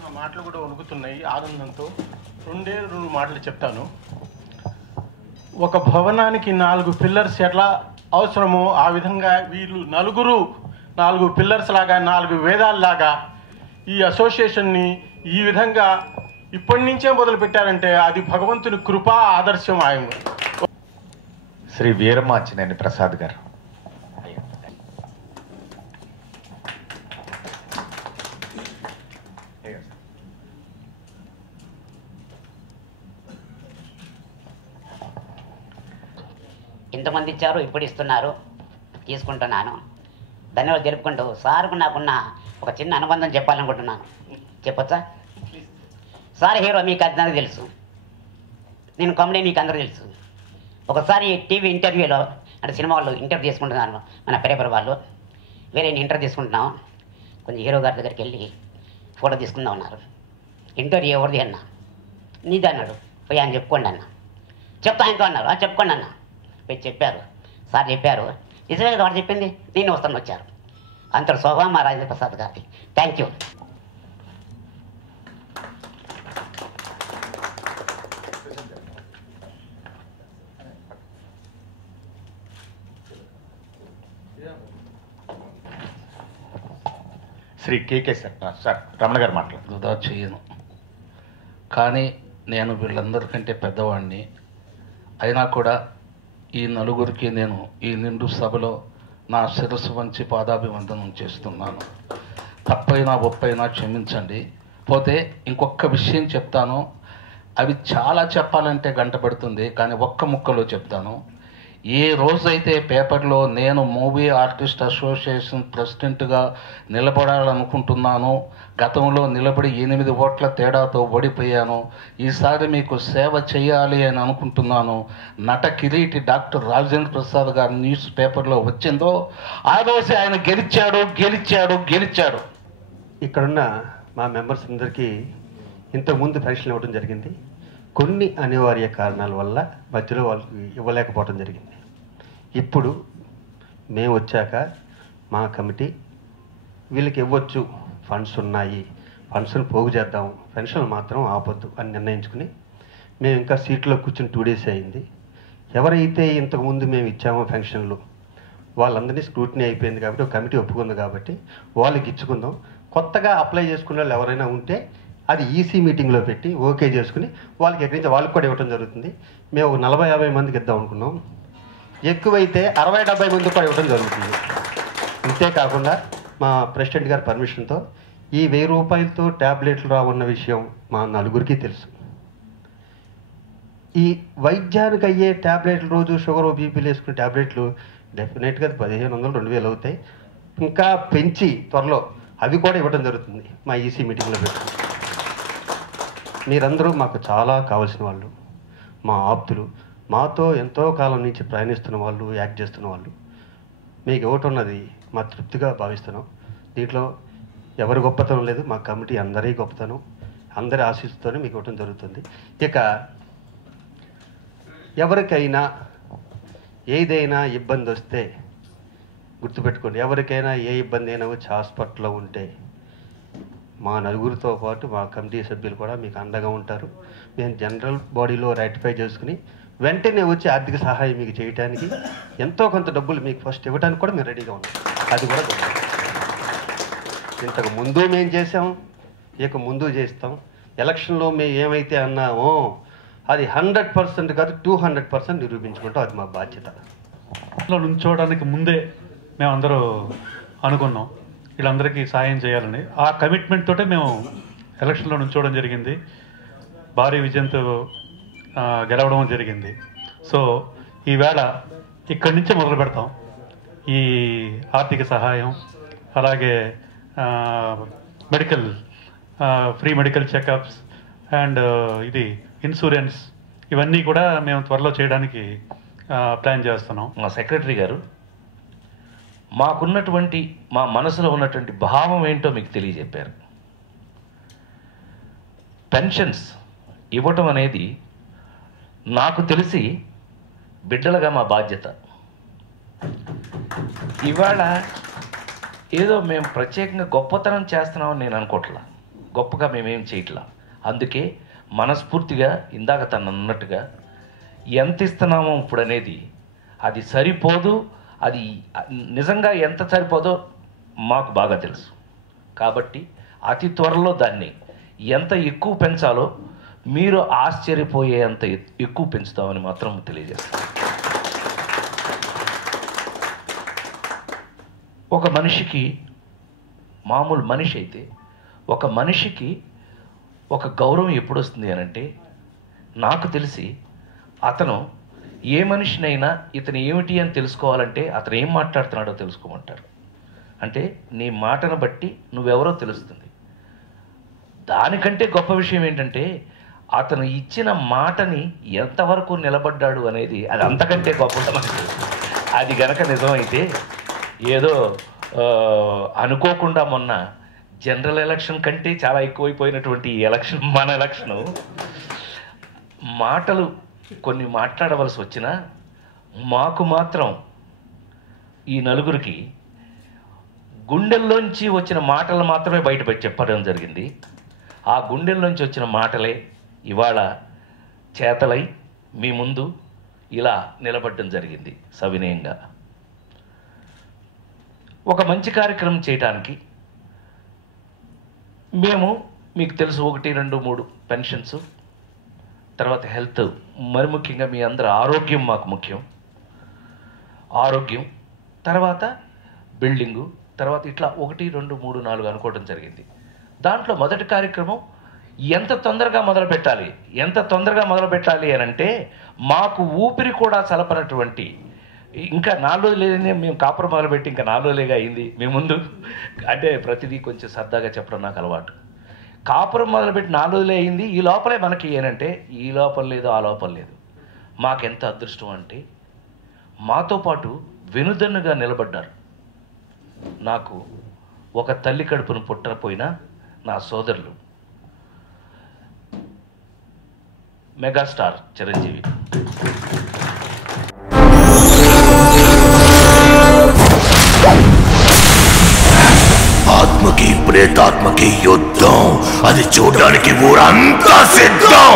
నా మాటలు కూడా వణుకుతున్నాయి ఆనందంతో. రెండు మాటలు చెప్తాను. ఒక భవనానికి 4 పిల్లర్స్ ఎట్లా అవసరమో ఆ విధంగా వీళ్ళు నలుగురు 4 పిల్లర్స్ లాగా 4 వేదాల్లాగా ఈ అసోసియేషన్ని ఈ విధంగా ఇప్పటి నుంచే మొదలు పెట్టారంటే అది భగవంతుని కృపా ఆదర్శం. ఆయన శ్రీ వీరమాచినేని ప్రసాద్ గారు. ఇంతమంది ఇచ్చారు, ఇప్పుడు ఇస్తున్నారు, తీసుకుంటున్నాను. ధన్యవాదాలు తెలుపుకుంటూ సార్కు నాకున్న ఒక చిన్న అనుబంధం చెప్పాలనుకుంటున్నాను. చెప్పొచ్చా? సార్ హీరో మీకు అందరికీ తెలుసు, నేను కామెడీ మీకు అందరూ తెలుసు. ఒకసారి టీవీ ఇంటర్వ్యూలో అంటే సినిమా వాళ్ళు ఇంటర్వ్యూ చేసుకుంటున్నాను, మన పేపర్ వాళ్ళు వేరే ఇంటర్వ్యూ తీసుకుంటున్నాం. కొంచెం హీరో గారి దగ్గరికి వెళ్ళి ఫోటో తీసుకుందాం అన్నారు. ఇంటర్వ్యూ ఎవరిది అన్న? నీది అన్నాడు. పోయి ఆయన చెప్పుకోండి అన్న. చెప్తా ఆయనతో అన్నారు. చెప్పుకోండి అన్న. పోయి చెప్పారు. సార్ చెప్పారు, నిజమే వాడు చెప్పింది, నేను వస్తాను వచ్చారు. అంతటి శోభా మా రాజేంద్ర ప్రసాద్ గారికి thank you. Shri KK sir Ramana garu మాట్లాడు. వృధా చేయను, కానీ నేను వీళ్ళందరికంటే పెద్దవాడిని అయినా కూడా ఈ నలుగురికి నేను ఈ నిండు సభలో నా శిరస్సు వంచి పాదాభివందనం చేస్తున్నాను. తప్పైనా ఒప్పైనా క్షమించండి. పోతే ఇంకొక విషయం చెప్తాను. అవి చాలా చెప్పాలంటే గంట పడుతుంది, కానీ ఒక్క ముక్కలో చెప్తాను. ఏ రోజైతే పేపర్లో నేను మూవీ ఆర్టిస్ట్ అసోసియేషన్ ప్రెసిడెంట్గా నిలబడాలనుకుంటున్నాను, గతంలో నిలబడి 8 ఓట్ల తేడాతో ఓడిపోయాను, ఈసారి మీకు సేవ చేయాలి అని అనుకుంటున్నాను, నట కిరీటి డాక్టర్ రాజేంద్ర ప్రసాద్ గారి న్యూస్ పేపర్లో వచ్చిందో ఆ రోజే ఆయన గెలిచాడు. ఇక్కడున్న మా మెంబర్స్ అందరికీ ఇంతకుముందు పెన్షన్ ఇవ్వడం జరిగింది. కొన్ని అనివార్య కారణాల వల్ల మధ్యలో వాళ్ళకి ఇవ్వలేకపోవడం జరిగింది. ఇప్పుడు మేము వచ్చాక మా కమిటీ వీళ్ళకి ఇవ్వచ్చు, ఫండ్స్ ఉన్నాయి, ఫండ్స్ని పోగు చేద్దాం, పెన్షన్లు మాత్రం ఆపొద్దు అని నిర్ణయించుకుని మేము ఇంకా సీట్లో కూర్చుని 2 days అయింది. ఎవరైతే ఇంతకుముందు మేము ఇచ్చామో పెన్షన్లు వాళ్ళందరినీ స్క్రూటినీ అయిపోయింది కాబట్టి ఒక కమిటీ ఒప్పుకుంది కాబట్టి వాళ్ళకి ఇచ్చుకుందాం. కొత్తగా అప్లై చేసుకునే వాళ్ళు ఎవరైనా ఉంటే అది ఈసీ మీటింగ్లో పెట్టి ఓకే చేసుకుని వాళ్ళకి ఎక్కడి నుంచి వాళ్ళకి కూడా ఇవ్వడం జరుగుతుంది. మేము ఒక 40-50 మందికి ఇద్దాం అనుకున్నాం. ఎక్కువైతే 60-70 మందికి కూడా ఇవ్వడం జరుగుతుంది. అంతేకాకుండా మా ప్రెసిడెంట్ గారి పర్మిషన్తో ఈ 1000 రూపాయలతో ట్యాబ్లెట్లు రావున్న విషయం మా నలుగురికి తెలుసు. ఈ వైద్యానికి అయ్యే ట్యాబ్లెట్లు, రోజు షుగర్ బీపీలు వేసుకునే ట్యాబ్లెట్లు డెఫినెట్గా 1500-2000 అవుతాయి. ఇంకా పెంచి త్వరలో అవి కూడా ఇవ్వడం జరుగుతుంది మా ఈసీ మీటింగ్లో పెట్టి. మీరందరూ మాకు చాలా కావాల్సిన వాళ్ళు, మా ఆప్తులు, మాతో ఎంతో కాలం నుంచి ప్రయాణిస్తున్న వాళ్ళు, యాక్ట్ చేస్తున్న వాళ్ళు. మీకు ఇవ్వటన్నది మా తృప్తిగా భావిస్తున్నాం. దీంట్లో ఎవరి గొప్పతనం లేదు, మా కమిటీ అందరి గొప్పతనం, అందరి ఆశీస్సుతోనే మీకు ఇవ్వటం జరుగుతుంది. ఇక ఎవరికైనా ఏదైనా ఇబ్బంది వస్తే గుర్తుపెట్టుకోండి, ఎవరికైనా ఏ ఇబ్బంది అయినా వచ్చి హాస్పిటల్లో ఉంటే మా నలుగురితో పాటు మా కమిటీ సభ్యులు కూడా మీకు అండగా ఉంటారు. మేము జనరల్ బాడీలో రాటిఫై చేసుకుని వెంటనే వచ్చి ఆర్థిక సహాయం మీకు చేయడానికి, ఎంతో కొంత డబ్బులు మీకు ఫస్ట్ ఇవ్వడానికి కూడా మేము రెడీగా ఉన్నాం. అది కూడా ఇంతకు ముందు మేము చేసాం, ఇక ముందు చేస్తాం. ఎలక్షన్లో మేము ఏమైతే అన్నామో అది 100% కాదు 200% నిరూపించుకుంటాం. అది మా బాధ్యత. నుంచోవడానికి ముందే మేమందరూ అనుకున్నాం వీళ్ళందరికీ సాయం చేయాలని. ఆ కమిట్మెంట్ తోటే మేము ఎలక్షన్లో నుంచోవడం జరిగింది. భారీ విజయంతో గెలవడం జరిగింది. సో ఈవేళ ఇక్కడి నుంచే మొదలు పెడతాం ఈ ఆర్థిక సహాయం, అలాగే medical free medical checkups and ఇది ఇన్సూరెన్స్, ఇవన్నీ కూడా మేము త్వరలో చేయడానికి ప్లాన్ చేస్తున్నాం. మా సెక్రటరీ గారు మాకున్నటువంటి మా మనసులో ఉన్నటువంటి భావం ఏంటో మీకు తెలియజెప్పారు. పెన్షన్స్ ఇవ్వటం అనేది నాకు తెలిసి బిడ్డలుగా మా బాధ్యత. ఇవాళ ఏదో మేము ప్రత్యేకంగా గొప్పతనం చేస్తున్నామని నేను అనుకోవట్లా. గొప్పగా మేమేం చేయట్లా. అందుకే మనస్ఫూర్తిగా ఇందాక తను అన్నట్టుగా ఎంత ఇస్తున్నామో ఇప్పుడు అనేది అది సరిపోదు. అది నిజంగా ఎంత సరిపోదో మాకు బాగా తెలుసు. కాబట్టి అతి త్వరలో దాన్ని ఎంత ఎక్కువ పెంచాలో మీరు ఆశ్చర్యపోయేంత ఎక్కువ పెంచుతామని మాత్రం తెలియజేస్తాం. ఒక మనిషికి, మామూలు మనిషి అయితే ఒక మనిషికి ఒక గౌరవం ఎప్పుడు వస్తుంది అనంటే, నాకు తెలిసి అతను ఏ మనిషినైనా ఇతను ఏమిటి అని తెలుసుకోవాలంటే అతను ఏం మాట్లాడుతున్నాడో తెలుసుకోమంటారు. అంటే నీ మాటను బట్టి నువ్వెవరో తెలుస్తుంది. దానికంటే గొప్ప విషయం ఏంటంటే అతను ఇచ్చిన మాటని ఎంతవరకు నిలబడ్డాడు అనేది, అది అంతకంటే గొప్పగా మనకి. అది గనక నిజమైతే ఏదో అనుకోకుండా మొన్న జనరల్ ఎలక్షన్ కంటే చాలా ఎక్కువైపోయినటువంటి ఈ ఎలక్షన్, మన ఎలక్షను, మాటలు కొన్ని మాట్లాడవలసి వచ్చినా మాకు మాత్రం ఈ నలుగురికి గుండెల్లోంచి వచ్చిన మాటలు మాత్రమే బయటపెట్టి చెప్పడం జరిగింది. ఆ గుండెల్లోంచి వచ్చిన మాటలే ఇవాళ చేతలై మీ ముందు ఇలా నిలబడడం జరిగింది సవినయంగా. ఒక మంచి కార్యక్రమం చేయడానికి మేము, మీకు తెలుసు, 1, 2, 3 పెన్షన్స్, తర్వాత హెల్త్, మరి ముఖ్యంగా మీ అందరి ఆరోగ్యం మాకు ముఖ్యం. ఆరోగ్యం తర్వాత బిల్డింగు, తర్వాత ఇట్లా 1, 2, 3, 4 అనుకోవడం జరిగింది. దాంట్లో మొదటి కార్యక్రమం ఎంత తొందరగా మొదలు పెట్టాలి అని అంటే, మాకు ఊపిరి కూడా సలపనటువంటి, ఇంకా 4 రోజులు లేదని మేము కాపురం మొదలుపెట్టి ఇంకా 4 రోజులేగా అయింది. మేము ముందు అంటే ప్రతిదీ కొంచెం సరదాగా చెప్పడం నాకు అలవాటు. కాపురం మొదలుపెట్టి 4 రోజులే అయింది. ఈ లోపలే మనకి ఏనంటే, ఈ లోపల లేదు, ఆ లోపల లేదు. మాకెంత అదృష్టం అంటే మాతో పాటు వెనుదన్నుగా నిలబడ్డారు. నాకు ఒక తల్లి కడుపును పుట్టకపోయినా నా సోదరులు, మెగాస్టార్ చిరంజీవి, ఆత్మకి ప్రేతాత్మకి యుద్ధం, అది చూడడానికి ఊరంతా సిద్ధం.